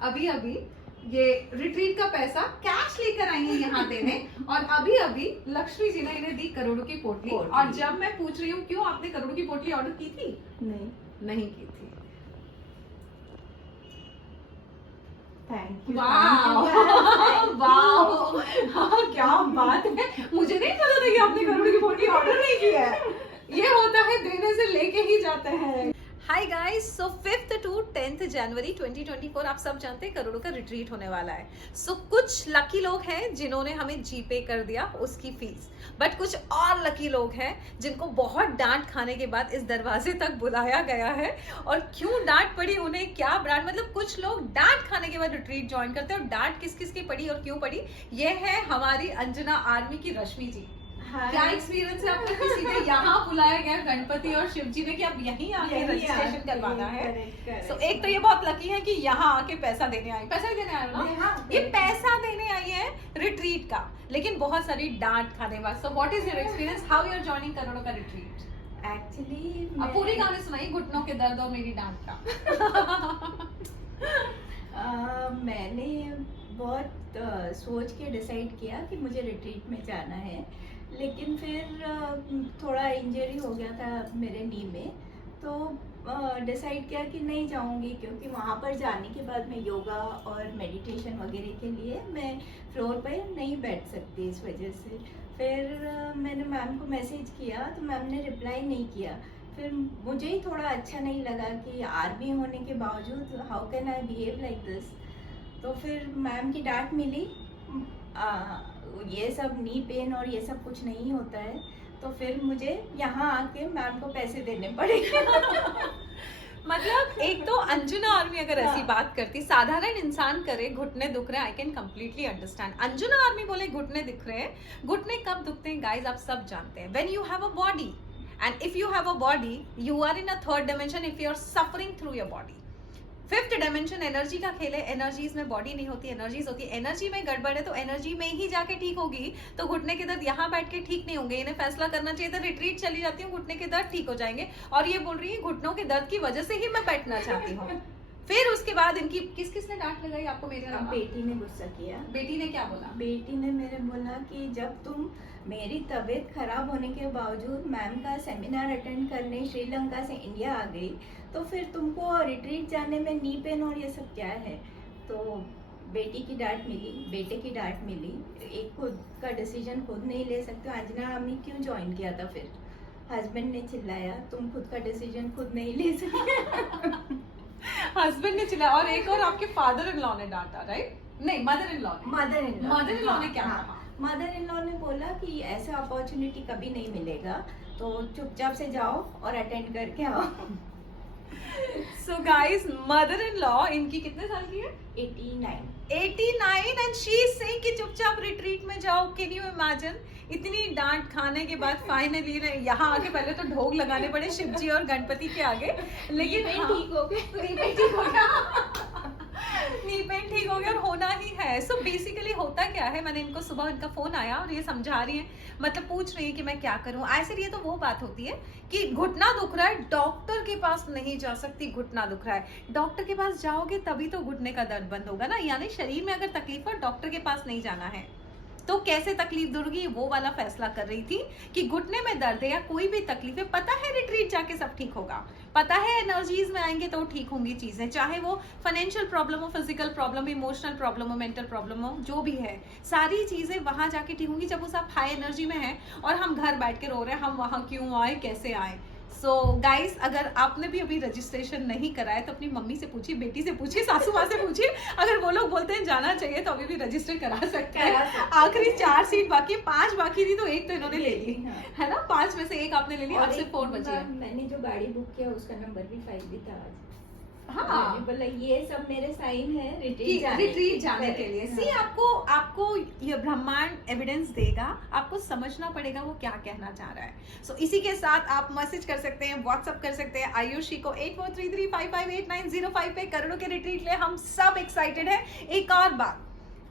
अभी अभी ये रिट्रीट का पैसा कैश लेकर आई है यहाँ देने, और अभी अभी लक्ष्मी जी ने इन्हें दी करोड़ों की पोटली। और जब मैं पूछ रही हूँ क्यों आपने करोड़ों की पोटली ऑर्डर की थी, नहीं की थी। Thank you. वाह क्या बात है, मुझे नहीं पता था कि आपने करोड़ों की पोटली ऑर्डर नहीं किया है। ये होता है देने से लेके ही जाते हैं। Hi guys, so 5th to 10th जनवरी 2024 आप सब जानते हैं करोड़ों का रिट्रीट होने वाला है। सो कुछ लकी लोग हैं जिन्होंने हमें जीपे कर दिया उसकी फीस, बट कुछ और लकी लोग हैं जिनको बहुत डांट खाने के बाद इस दरवाजे तक बुलाया गया है। और क्यों डांट पड़ी उन्हें, क्या ब्रांड, मतलब कुछ लोग डांट खाने के बाद रिट्रीट ज्वाइन करते हैं। और डांट किस किस की पड़ी और क्यों पड़ी, ये है हमारी अंजना आर्मी की रश्मि जी। क्या एक्सपीरियंस है आपको, किसी ने यहाँ बुलाया गया गणपति और शिव जी ने कि अब यहीं आके रजिस्ट्रेशन करवाना है। सो एक तो ये बहुत लकी है कि यहाँ आके पैसा देने आई, पैसा देने आए हो ना, ये पैसा देने आई है रिट्रीट का, लेकिन बहुत सारी डांट खाने बाद। So what is your experience, how you are joining करोड़ों का रिट्रीट? एक्चुअली अब पूरी कहानी सुनाइए, घुटनों के दर्द और मेरी डांट का। मैंने बहुत सोच के डिसाइड किया कि मुझे रिट्रीट में जाना है, लेकिन फिर थोड़ा इंजरी हो गया था मेरे नी में, तो डिसाइड किया कि नहीं जाऊंगी, क्योंकि वहाँ पर जाने के बाद मैं योगा और मेडिटेशन वगैरह के लिए मैं फ्लोर पे नहीं बैठ सकती इस वजह से। फिर मैंने मैम को मैसेज किया तो मैम ने रिप्लाई नहीं किया। फिर मुझे ही थोड़ा अच्छा नहीं लगा कि आर्मी होने के बावजूद how can I behave like this. तो फिर मैम की डांट मिली, ये सब नी पेन और ये सब कुछ नहीं होता है। तो फिर मुझे यहाँ आके मैम को पैसे देने पड़े। मतलब एक तो अंजुना आर्मी अगर ऐसी बात करती, साधारण इंसान करे घुटने दुख रहे, I can completely understand. Anjuna army बोले घुटने दिख रहे हैं, घुटने कब दुखते हैं गाइस आप सब जानते हैं, when you have a body, and if you have a body you are in a third dimension, if you are suffering through your body. 5th dimension energy का खेल है, एनर्जीज में बॉडी नहीं होती, एनर्जीज होती है। एनर्जी में गड़बड़ है तो एनर्जी में ही जाके ठीक होगी, तो घुटने के दर्द यहाँ बैठ के ठीक नहीं होंगे। इन्हें फैसला करना चाहिए था रिट्रीट चली जाती हूँ, घुटने के दर्द ठीक हो जाएंगे। और ये बोल रही है घुटनों के दर्द की वजह से ही मैं बैठना चाहती हूँ। फिर उसके बाद इनकी किस किस ने डांट लगाई आपको? मेरे अलावा बेटी ने गुस्सा किया। बेटी ने क्या बोला? बेटी ने मेरे बोला कि जब तुम मेरी तबीयत खराब होने के बावजूद मैम का सेमिनार अटेंड करने श्रीलंका से इंडिया आ गई, तो फिर तुमको रिट्रीट जाने में नी पेन और ये सब क्या है। तो बेटी की डांट मिली, बेटे की डांट मिली, एक खुद का डिसीजन खुद नहीं ले सकते, अंजना आर्मी क्यों ज्वाइन किया था। फिर हस्बैंड ने चिल्लाया तुम खुद का डिसीजन खुद नहीं ले सकते। हस्बैंड ने चिल्लाया, और एक और आपके फादर इन लॉ ने डांटा, राइट? नहीं, मदर इन लॉ ने। मदर इन लॉ ने क्या कहा? मदर इन लॉ ने बोला कि ऐसा अपॉर्चुनिटी कभी नहीं मिलेगा, तो चुपचाप से जाओ और अटेंड करके आओ। So guys, mother in law इनकी कितने साल की है? 89 एंड शी इज सेइंग कि चुपचाप रिट्रीट में जाओ। कैन यू इमेजिन, इतनी डांट खाने के बाद फाइनली यहाँ आके पहले तो ढोग लगाने पड़े शिव जी और गणपति के आगे, लेकिन ठीक हो गया, नी पेन ठीक हो गया और होना ही है। सो बेसिकली होता क्या है, मैंने इनको सुबह इनका फोन आया और ये समझा रही है, मतलब पूछ रही है कि मैं क्या करूं। ऐसे ये तो वो बात होती है कि घुटना दुख रहा है, डॉक्टर के पास नहीं जा सकती, घुटना दुख रहा है, डॉक्टर के पास जाओगे तभी तो घुटने का दर्द बंद होगा ना। यानी शरीर में अगर तकलीफ हो, डॉक्टर के पास नहीं जाना है, तो कैसे तकलीफ दूर होगी, वो वाला फैसला कर रही थी कि घुटने में दर्द है या कोई भी तकलीफ है, पता है रिट्रीट जाके सब ठीक होगा, पता है एनर्जीज में आएंगे तो ठीक होंगी चीजें, चाहे वो फाइनेंशियल प्रॉब्लम हो, फिजिकल प्रॉब्लम हो, इमोशनल प्रॉब्लम हो, मेंटल प्रॉब्लम हो, जो भी है सारी चीजें वहां जाके ठीक होंगी जब वो सब हाई एनर्जी में है। और हम घर बैठ के रो रहे हैं हम वहां क्यों आए, कैसे आए। सो गाइस, अगर आपने भी अभी रजिस्ट्रेशन नहीं कराया तो अपनी मम्मी से पूछिए, बेटी से पूछिए, सासू माँ से पूछिए, अगर वो लोग बोलते हैं जाना चाहिए तो अभी भी रजिस्टर करा सकते हैं। आखिरी 4 सीट बाकी, 5 बाकी थी तो एक तो इन्होंने ले ली, है ना, 5 में से एक आपने ले ली, अब सिर्फ 4 बची है। मैंने जो गाड़ी बुक किया उसका नंबर भी 5 भी था आज। हाँ, बोला ये सब मेरे साइन है रिट्रीट जाने के लिए। सी आपको ये ब्रह्मांड एविडेंस देगा, आपको समझना पड़ेगा वो क्या कहना चाह रहा है। सो इसी के साथ आप मैसेज कर सकते हैं, व्हाट्सअप कर सकते हैं आयुषी को 8433558905 पे। करोड़ों के रिट्रीट ले हम सब एक्साइटेड है। एक और बात,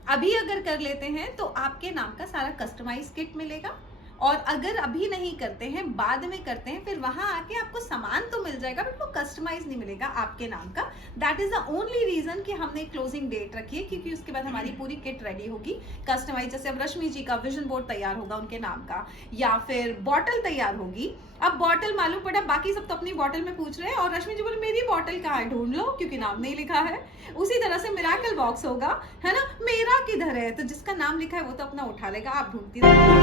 अभी अगर कर लेते हैं तो आपके नाम का सारा कस्टमाइज किट मिलेगा, और अगर अभी नहीं करते हैं, बाद में करते हैं, फिर वहां आके आपको सामान तो मिल जाएगा बट वो कस्टमाइज नहीं मिलेगा आपके नाम का। That is the only reason कि हमने क्लोजिंग डेट रखी है, क्योंकि उसके बाद हमारी पूरी किट रेडी होगी कस्टमाइज। जैसे अब रश्मि जी का विजन बोर्ड तैयार होगा उनके नाम का, या फिर बॉटल तैयार होगी। अब बॉटल मालूम पड़ा, बाकी सब तो अपनी बॉटल में पूछ रहे हैं और रश्मि जी बोले मेरी बॉटल कहाँ है, ढूंढ लो क्योंकि नाम नहीं लिखा है। उसी तरह से मिराकल बॉक्स होगा, है ना, मेरा किधर है, तो जिसका नाम लिखा है वो तो अपना उठा लेगा, आप ढूंढती रहिए।